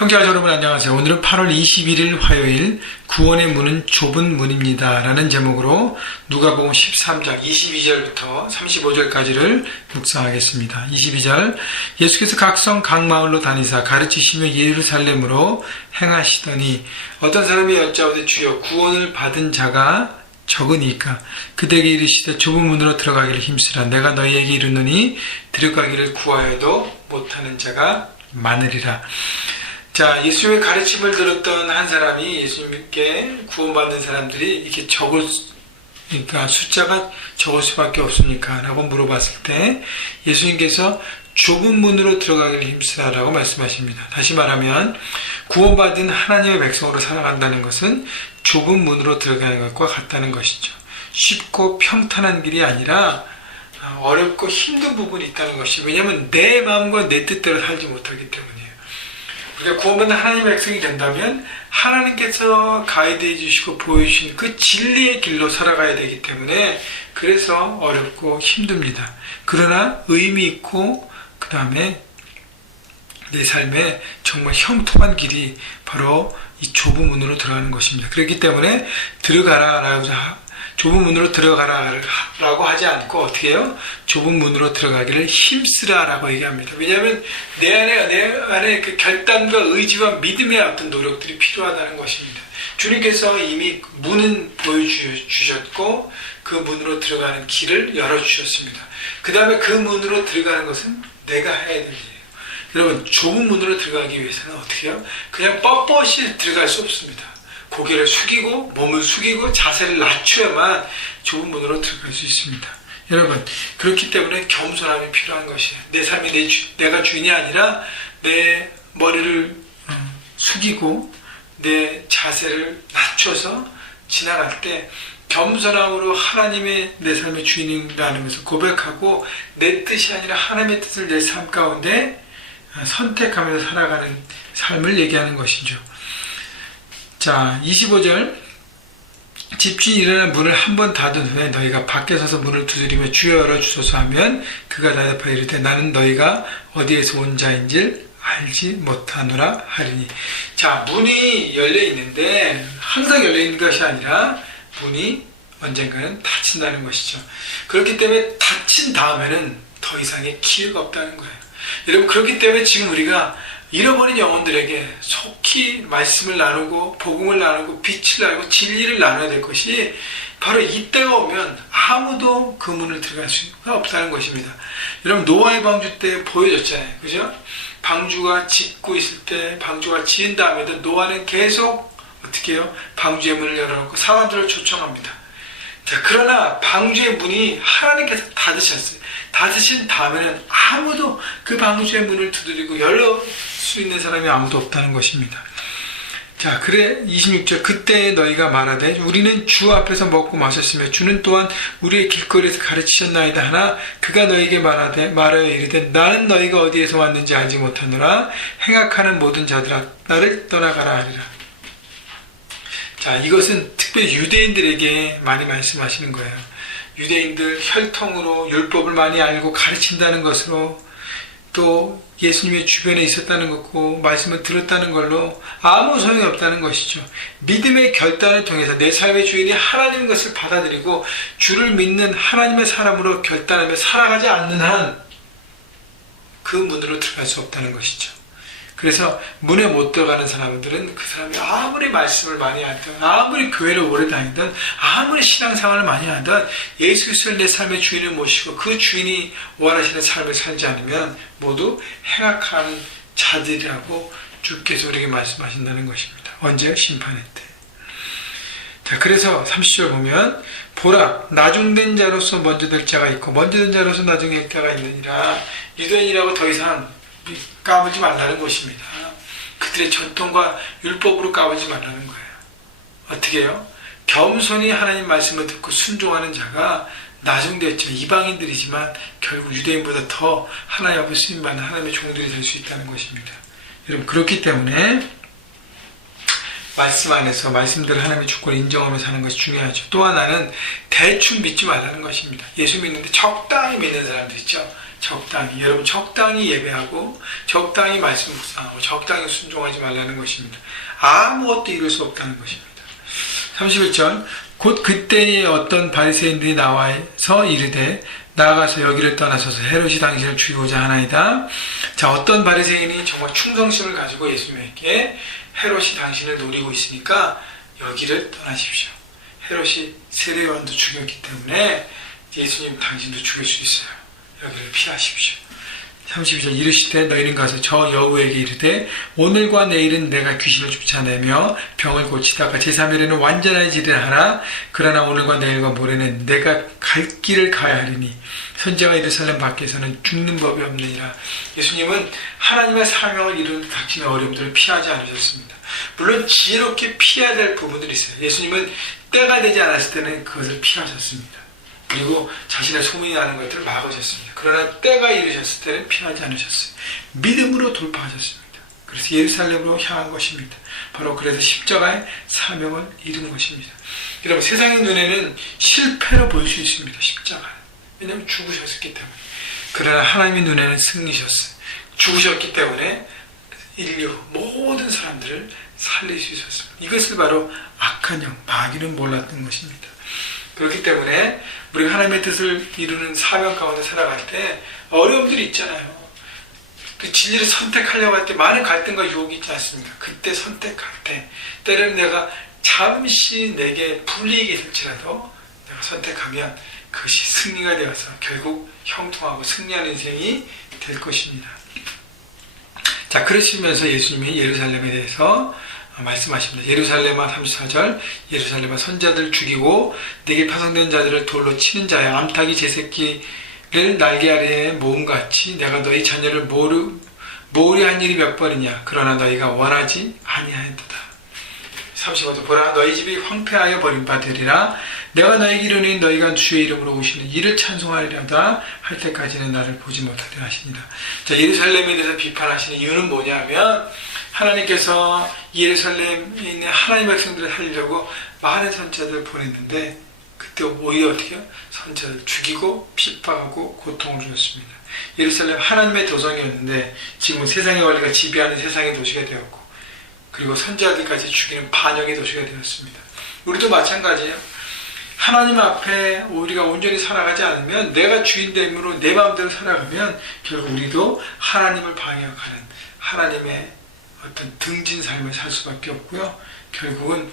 형제와 여러분 안녕하세요. 오늘은 8월 21일 화요일 구원의 문은 좁은 문입니다 라는 제목으로 누가복음 13장 22절부터 35절까지를 묵상하겠습니다. 22절 예수께서 각성 각 마을로 다니사 가르치시며 예루살렘으로 행하시더니 어떤 사람이 여짜오되 주여 구원을 받은 자가 적으니까 그대에게 이르시되 좁은 문으로 들어가기를 힘쓰라. 내가 너희에게 이르노니 들어가기를 구하여도 못하는 자가 많으리라. 자, 예수님의 가르침을 들었던 한 사람이 예수님께 구원받는 사람들이 이렇게 그러니까 숫자가 적을 수밖에 없습니까? 라고 물어봤을 때 예수님께서 좁은 문으로 들어가기를 힘쓰라라고 말씀하십니다. 다시 말하면 구원받은 하나님의 백성으로 살아간다는 것은 좁은 문으로 들어가는 것과 같다는 것이죠. 쉽고 평탄한 길이 아니라 어렵고 힘든 부분이 있다는 것이, 왜냐하면 내 마음과 내 뜻대로 살지 못하기 때문이에요. 우리가 구원받는 하나님의 백성이 된다면 하나님께서 가이드해 주시고 보여주신 그 진리의 길로 살아가야 되기 때문에 그래서 어렵고 힘듭니다. 그러나 의미 있고 그 다음에 내 삶에 정말 형통한 길이 바로 이 좁은 문으로 들어가는 것입니다. 그렇기 때문에 좁은 문으로 들어가라라고 하지 않고 어떻게 해요? 좁은 문으로 들어가기를 힘쓰라라고 얘기합니다. 왜냐하면 내 안에 그 결단과 의지와 믿음의 어떤 노력들이 필요하다는 것입니다. 주님께서 이미 문은 보여주셨고 그 문으로 들어가는 길을 열어주셨습니다. 그 다음에 그 문으로 들어가는 것은 내가 해야 될 일이에요. 여러분, 좁은 문으로 들어가기 위해서는 어떻게 해요? 그냥 뻣뻣이 들어갈 수 없습니다. 고개를 숙이고 몸을 숙이고 자세를 낮춰야만 좁은 문으로 들어갈 수 있습니다. 여러분, 그렇기 때문에 겸손함이 필요한 것이에요. 내 삶이 내가 주인이 아니라 내 머리를 숙이고 내 자세를 낮춰서 지나갈 때 겸손함으로 하나님의 내 삶의 주인이라는 것을 고백하고 내 뜻이 아니라 하나님의 뜻을 내 삶 가운데 선택하면서 살아가는 삶을 얘기하는 것이죠. 자, 25절 집주인이 일어나 문을 한 번 닫은 후에 너희가 밖에 서서 문을 두드리며 주여 열어주소서 하면 그가 대답하여 이르되 나는 너희가 어디에서 온 자인지 알지 못하노라 하리니. 자, 문이 열려 있는데 항상 열려 있는 것이 아니라 문이 언젠가는 닫힌다는 것이죠. 그렇기 때문에 닫힌 다음에는 더 이상의 기회가 없다는 거예요. 여러분, 그렇기 때문에 지금 우리가 잃어버린 영혼들에게 속히 말씀을 나누고 복음을 나누고 빛을 나누고 진리를 나눠야 될 것이 바로 이때가 오면 아무도 그 문을 들어갈 수가 없다는 것입니다. 여러분, 노아의 방주 때 보여줬잖아요. 그죠? 방주가 짓고 있을 때 방주가 지은 다음에도 노아는 계속 어떻게 해요? 방주의 문을 열어놓고 사람들을 초청합니다. 자, 그러나 방주의 문이 하나님께서 닫으셨어요. 닫으신 다음에는 아무도 그 방주의 문을 두드리고 열어 수 있는 사람이 아무도 없다는 것입니다. 자, 그래 26절 그때 너희가 말하되 우리는 주 앞에서 먹고 마셨으며 주는 또한 우리의 길거리에서 가르치셨나이다 하나 그가 너희에게 말하여 이르되 나는 너희가 어디에서 왔는지 알지 못하노라. 행악하는 모든 자들아 나를 떠나가라 하리라. 자, 이것은 특별히 유대인들에게 많이 말씀하시는 거예요. 유대인들 혈통으로 율법을 많이 알고 가르친다는 것으로 또 예수님의 주변에 있었다는 것고 말씀을 들었다는 걸로 아무 소용이 없다는 것이죠. 믿음의 결단을 통해서 내 삶의 주인이 하나님인 것을 받아들이고 주를 믿는 하나님의 사람으로 결단하며 살아가지 않는 한 그 문으로 들어갈 수 없다는 것이죠. 그래서 문에 못 들어가는 사람들은 그 사람이 아무리 말씀을 많이 하든 아무리 교회를 오래 다니든 아무리 신앙생활을 많이 하든 예수 그리스도를 내 삶의 주인을 모시고 그 주인이 원하시는 삶을 살지 않으면 모두 행악한 자들이라고 주께서 우리에게 말씀하신다는 것입니다. 언제? 심판의 때. 자, 그래서 30절 보면 보라 나중된 자로서 먼저 될 자가 있고 먼저 된 자로서 나중에 될 자가 있느니라. 유대인이라고 더 이상 까불지 말라는 것입니다. 그들의 전통과 율법으로 까불지 말라는 거예요. 어떻게 해요? 겸손히 하나님 말씀을 듣고 순종하는 자가 나중되었지만 이방인들이지만 결국 유대인보다 더 하나님 앞에 쓰임받는 하나님의 종들이 될 수 있다는 것입니다. 여러분, 그렇기 때문에 말씀 안에서 말씀대로 하나님의 주권을 인정하며 사는 것이 중요하죠. 또 하나는 대충 믿지 말라는 것입니다. 예수 믿는데 적당히 믿는 사람들 있죠. 적당히. 여러분 적당히 예배하고 적당히 말씀 묵상하고 적당히 순종하지 말라는 것입니다. 아무것도 이룰 수 없다는 것입니다. 31절 곧 그때에 어떤 바리새인들이 나와서 이르되 나아가서 여기를 떠나서서 헤롯이 당신을 죽이고자 하나이다. 자, 어떤 바리새인이 정말 충성심을 가지고 예수님에게 헤롯이 당신을 노리고 있으니까 여기를 떠나십시오. 헤롯이 세례요한도 죽였기 때문에 예수님 당신도 죽일 수 있어요. 여기를 피하십시오. 32절 이르시되 너희는 가서 저 여우에게 이르되 오늘과 내일은 내가 귀신을 쫓아내며 병을 고치다가 제3일에는 완전하게 지리하라. 그러나 오늘과 내일과 모레는 내가 갈 길을 가야 하리니 선지자가 예루살렘 밖에서는 죽는 법이 없느니라. 예수님은 하나님의 사명을 이루는 닥치는 어려움들을 피하지 않으셨습니다. 물론 지혜롭게 피해야 될 부분들이 있어요. 예수님은 때가 되지 않았을 때는 그것을 피하셨습니다. 그리고 자신의 소문이 나는 것들을 막으셨습니다. 그러나 때가 이르셨을 때는 피하지 않으셨어요. 믿음으로 돌파하셨습니다. 그래서 예루살렘으로 향한 것입니다. 바로 그래서 십자가의 사명을 이룬 것입니다. 여러분 세상의 눈에는 실패로 보일 수 있습니다. 십자가는. 왜냐하면 죽으셨기 때문에. 그러나 하나님의 눈에는 승리셨어요. 죽으셨기 때문에 인류 모든 사람들을 살릴 수 있었습니다. 이것을 바로 악한 영, 마귀는 몰랐던 것입니다. 그렇기 때문에 우리가 하나님의 뜻을 이루는 사명 가운데 살아갈 때 어려움들이 있잖아요. 그 진리를 선택하려고 할 때 많은 갈등과 유혹이 있지 않습니까? 그때 선택할 때 때로는 내가 잠시 내게 불리익이 될지라도 내가 선택하면 그것이 승리가 되어서 결국 형통하고 승리하는 인생이 될 것입니다. 자, 그러시면서 예수님이 예루살렘에 대해서 말씀하십니다. 예루살렘아 34절 예루살렘아 선자들 죽이고 내게 파송된 자들을 돌로 치는 자야 암탉이 제 새끼를 날개 아래에 모음같이 내가 너희 자녀를 모으려 한 일이 몇 번이냐 그러나 너희가 원하지 아니하였도다. 35절 보라 너희 집이 황폐하여 버림받으리라 내가 너희에게 이르니 너희가 주의 이름으로 오시는 이를 찬송하리로다 할 때까지는 나를 보지 못하리라 하시니라. 자, 예루살렘에 대해서 비판하시는 이유는 뭐냐면 하나님께서 예루살렘에 있는 하나님의 백성들을 살리려고 많은 선지자들을 보냈는데 그때 오히려 어떻게 해요? 선지자들을 죽이고 핍박하고 고통을 주셨습니다. 예루살렘 하나님의 도성이었는데 지금 세상의 원리가 지배하는 세상의 도시가 되었고 그리고 선지자들까지 죽이는 반역의 도시가 되었습니다. 우리도 마찬가지예요. 하나님 앞에 우리가 온전히 살아가지 않으면 내가 주인됨으로 내 마음대로 살아가면 결국 우리도 하나님을 방해하는 하나님의 어떤 등진 삶을 살 수밖에 없고요. 결국은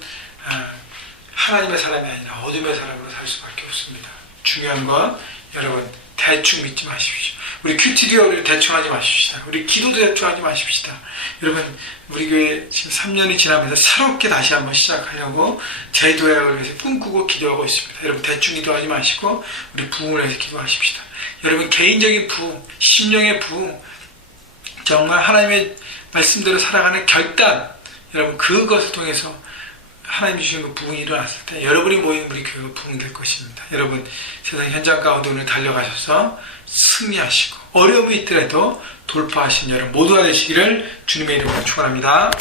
하나님의 사람이 아니라 어둠의 사람으로 살 수밖에 없습니다. 중요한 건 여러분 대충 믿지 마십시오. 우리 큐티디오를 대충 하지 마십시다. 우리 기도도 대충 하지 마십시다. 여러분 우리 교회 지금 3년이 지나면서 새롭게 다시 한번 시작하려고 재도약을 위해서 꿈꾸고 기도하고 있습니다. 여러분 대충 기도하지 마시고 우리 부흥을 위해서 기도하십시다. 여러분 개인적인 부흥, 심령의 부흥, 정말 하나님의 말씀대로 살아가는 결단, 여러분 그것을 통해서 하나님 주신 그 부흥이 일어났을 때 여러분이 모인 우리 교회가 부흥될 것입니다. 여러분 세상 현장 가운데 오늘 달려가셔서 승리하시고 어려움이 있더라도 돌파하신 여러분 모두가 되시기를 주님의 이름으로 축원합니다.